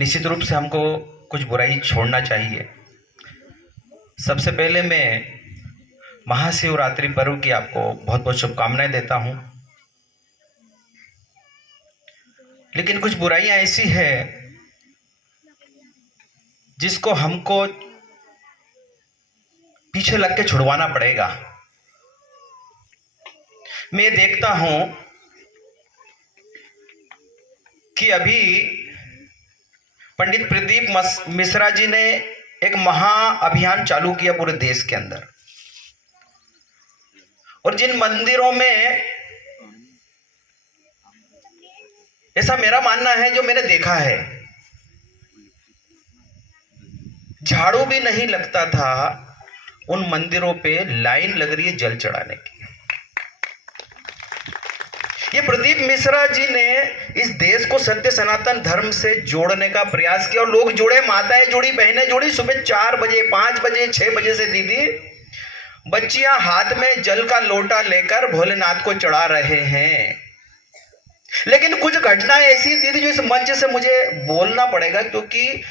निश्चित रूप से हमको कुछ बुराई छोड़ना चाहिए। सबसे पहले मैं महाशिवरात्रि पर्व की आपको बहुत बहुत शुभकामनाएं देता हूं। लेकिन कुछ बुराइयां ऐसी है जिसको हमको पीछे लग के छुड़वाना पड़ेगा। मैं देखता हूं कि अभी पंडित प्रदीप मिश्रा जी ने एक महा अभियान चालू किया पूरे देश के अंदर, और जिन मंदिरों में, ऐसा मेरा मानना है जो मैंने देखा है, झाड़ू भी नहीं लगता था, उन मंदिरों पे लाइन लग रही है जल चढ़ाने की। ये प्रदीप मिश्रा जी ने इस देश को सत्य सनातन धर्म से जोड़ने का प्रयास किया, और लोग जुड़े, माताएं जुड़ी, बहनें जुड़ी। सुबह 4 बजे, 5 बजे, 6 बजे से दीदी बच्चियां हाथ में जल का लोटा लेकर भोलेनाथ को चढ़ा रहे हैं। लेकिन कुछ घटनाएं ऐसी दीदी जो इस मंच से मुझे बोलना पड़ेगा, क्योंकि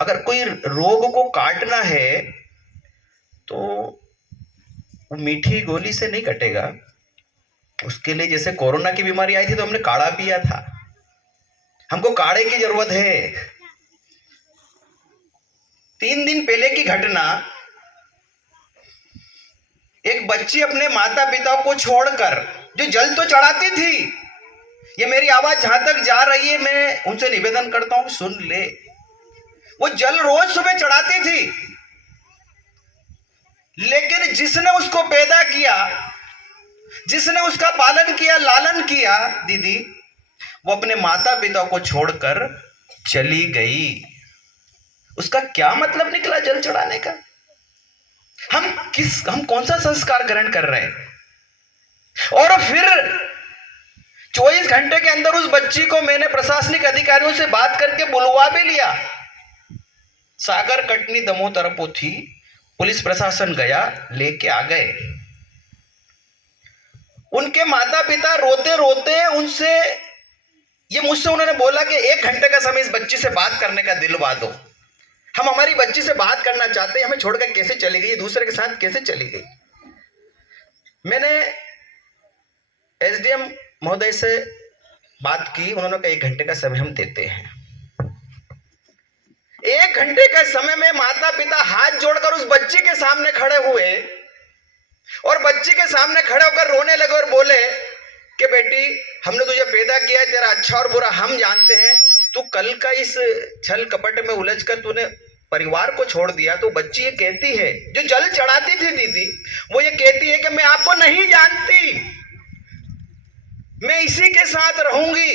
अगर कोई रोग को काटना है तो वो मीठी गोली से नहीं कटेगा। उसके लिए जैसे कोरोना की बीमारी आई थी तो हमने काढ़ा पिया था, हमको काढ़े की जरूरत है। 3 दिन पहले की घटना, एक बच्ची अपने माता पिता को छोड़कर, जो जल तो चढ़ाती थी, ये मेरी आवाज जहां तक जा रही है मैं उनसे निवेदन करता हूं सुन ले, वो जल रोज सुबह चढ़ाती थी, लेकिन जिसने उसको पैदा किया, जिसने उसका पालन किया, लालन किया दीदी, वो अपने माता पिता को छोड़कर चली गई। उसका क्या मतलब निकला जल चढ़ाने का? हम कौन सा संस्कार ग्रहण कर रहे हैं? और फिर 24 घंटे के अंदर उस बच्ची को मैंने प्रशासनिक अधिकारियों से बात करके बुलवा भी लिया। सागर, कटनी, दमोह तरफ थी, पुलिस प्रशासन गया, लेके आ गए। उनके माता पिता रोते रोते उनसे, ये मुझसे उन्होंने बोला कि 1 घंटे का समय इस बच्ची से बात करने का दिलवा दो, हम हमारी बच्ची से बात करना चाहते हैं, हमें छोड़कर कैसे चली गई, दूसरे के साथ कैसे चली गई। मैंने एसडीएम महोदय से बात की, उन्होंने कहा 1 घंटे का समय हम देते हैं। 1 घंटे के समय में माता पिता हाथ जोड़कर उस बच्ची के सामने खड़े हुए, और बच्ची के सामने खड़े होकर रोने लगे और बोले कि बेटी, हमने तुझे पैदा किया है, तेरा अच्छा और बुरा हम जानते हैं, तू कल का इस छल कपट में उलझकर तूने परिवार को छोड़ दिया। तो बच्ची ये कहती है, जो जल चढ़ाती थी दीदी, वो ये कहती है कि मैं आपको नहीं जानती, मैं इसी के साथ रहूंगी।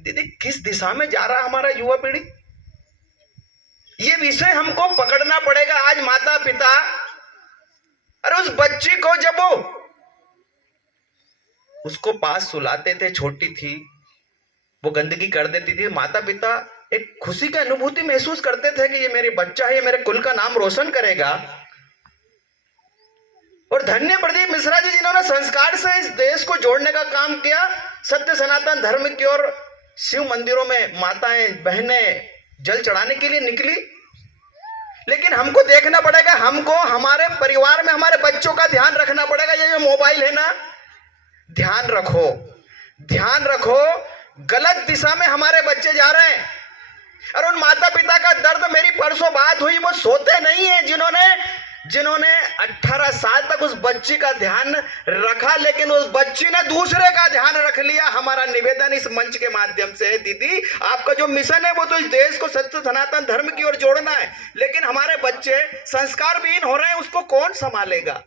दीदी, किस दिशा में जा रहा हमारा युवा पीढ़ी? ये विषय हमको पकड़ना पड़ेगा। आज माता पिता, अरे उस बच्ची को जब वो उसको पास सुलाते थे, छोटी थी, वो गंदगी कर देती थी, माता पिता एक खुशी की अनुभूति महसूस करते थे कि ये मेरे बच्चा है, ये मेरे कुल का नाम रोशन करेगा। और धन्य प्रदीप मिश्रा जी, जिन्होंने संस्कार से इस देश को जोड़ने का काम किया, सत्य सनातन धर्म की ओर शिव मंदिरों में माताएं बहनें जल चढ़ाने के लिए निकली। लेकिन हमको देखना पड़ेगा, हमको हमारे परिवार में हमारे बच्चों का ध्यान रखना पड़ेगा। ये जो मोबाइल है ना, ध्यान रखो, ध्यान रखो, गलत दिशा में हमारे बच्चे जा रहे हैं। और उन माता पिता का दर्द, मेरी परसों बात हुई, वो सोते नहीं है, जिन्होंने 18 साल तक उस बच्ची का ध्यान रखा, लेकिन उस बच्ची ने दूसरे का ध्यान रख लिया। हमारा निवेदन इस मंच के माध्यम से है, दीदी, आपका जो मिशन है वो तो इस देश को सत्य सनातन धर्म की ओर जोड़ना है, लेकिन हमारे बच्चे संस्कार विहीन हो रहे हैं, उसको कौन संभालेगा?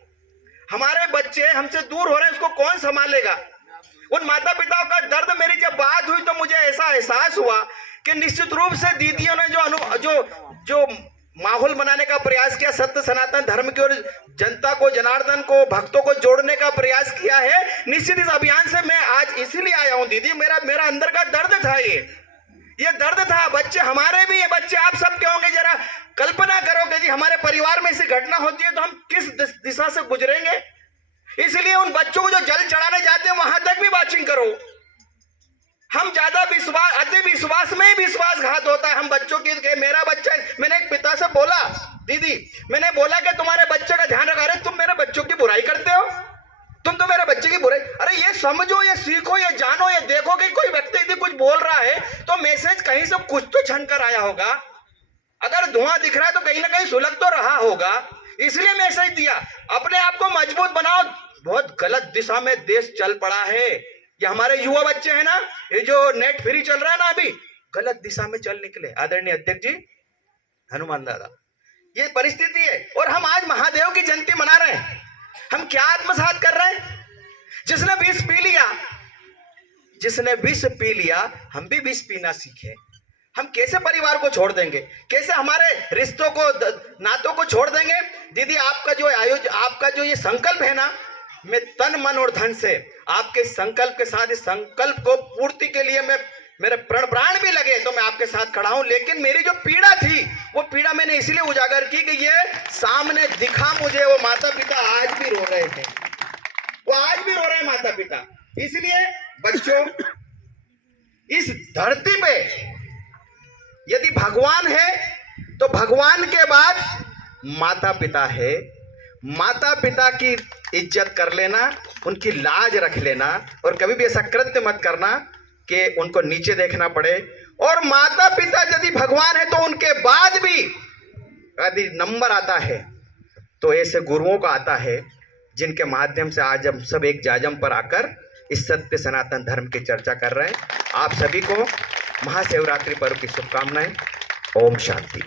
हमारे बच्चे हमसे दूर हो रहे हैं, उसको कौन संभालेगा? उन माता पिताओं का दर्द, मेरी जब बात हुई तो मुझे ऐसा एहसास हुआ कि निश्चित रूप से दीदियों ने जो माहौल बनाने का प्रयास किया, सत्य सनातन धर्म की ओर जनता को, जनार्दन को, भक्तों को जोड़ने का प्रयास किया है। निश्चित इस अभियान से मैं आज इसीलिए आया हूं दीदी, मेरा अंदर का दर्द था, ये दर्द था। बच्चे हमारे भी है, बच्चे आप सब के होंगे। जरा कल्पना करो कि जी हमारे परिवार में ऐसी घटना होती है तो हम किस दिशा से गुजरेंगे। इसलिए उन बच्चों को जो जल चढ़ाने जाते हैं वहां तक भी वाचिंग करो। हम ज्यादा विश्वास, अति विश्वास में ही विश्वासघात होता है। हम बच्चों की, मेरा बच्चा, मैंने एक पिता से बोला, दीदी मैंने बोला कि तुम्हारे बच्चे का ध्यान रखा रहे, तुम मेरे बच्चों की बुराई करते हो, तुम तो मेरे बच्चे की बुराई। अरे ये समझो, ये सीखो, ये जानो, ये देखो कि कोई व्यक्ति यदि कुछ बोल रहा है तो मैसेज कहीं से कुछ तो छन कर आया होगा। अगर धुआं दिख रहा है तो कहीं ना कहीं सुलग तो रहा होगा, इसलिए मैसेज दिया। अपने आप को मजबूत बनाओ। बहुत गलत दिशा में देश चल पड़ा है। ये हमारे युवा बच्चे हैं ना, ये जो नेट फ्री चल रहा है ना, अभी गलत दिशा में चल निकले। आदरणीय अध्यक्ष जी, हनुमान दादा, ये परिस्थिति है। और हम आज महादेव की जयंती मना रहे हैं। हम क्या आत्मसात कर रहे हैं? जिसने विष पी लिया, जिसने विष पी लिया, हम भी विष पीना सीखे। हम कैसे परिवार को छोड़ देंगे? कैसे हमारे रिश्तों को, नातों को छोड़ देंगे? दीदी आपका जो ये संकल्प है ना, मैं तन मन और धन से आपके संकल्प के साथ, इस संकल्प को पूर्ति के लिए मैं, मेरे प्राण भी लगे तो मैं आपके साथ खड़ा हूं। लेकिन मेरी जो पीड़ा थी, वो पीड़ा मैंने इसलिए उजागर की कि ये सामने दिखा मुझे। वो माता पिता आज भी रो रहे थे, वो आज भी रो रहे हैं माता पिता। इसलिए बच्चों, इस धरती पे यदि भगवान है तो भगवान के बाद माता पिता है। माता पिता की इज्जत कर लेना, उनकी लाज रख लेना, और कभी भी ऐसा कृत्य मत करना कि उनको नीचे देखना पड़े। और माता पिता यदि भगवान है तो उनके बाद भी यदि नंबर आता है तो ऐसे गुरुओं का आता है, जिनके माध्यम से आज हम सब एक जाजम पर आकर इस सत्य सनातन धर्म की चर्चा कर रहे हैं। आप सभी को महाशिवरात्रि पर्व की शुभकामनाएं। ओम शांति।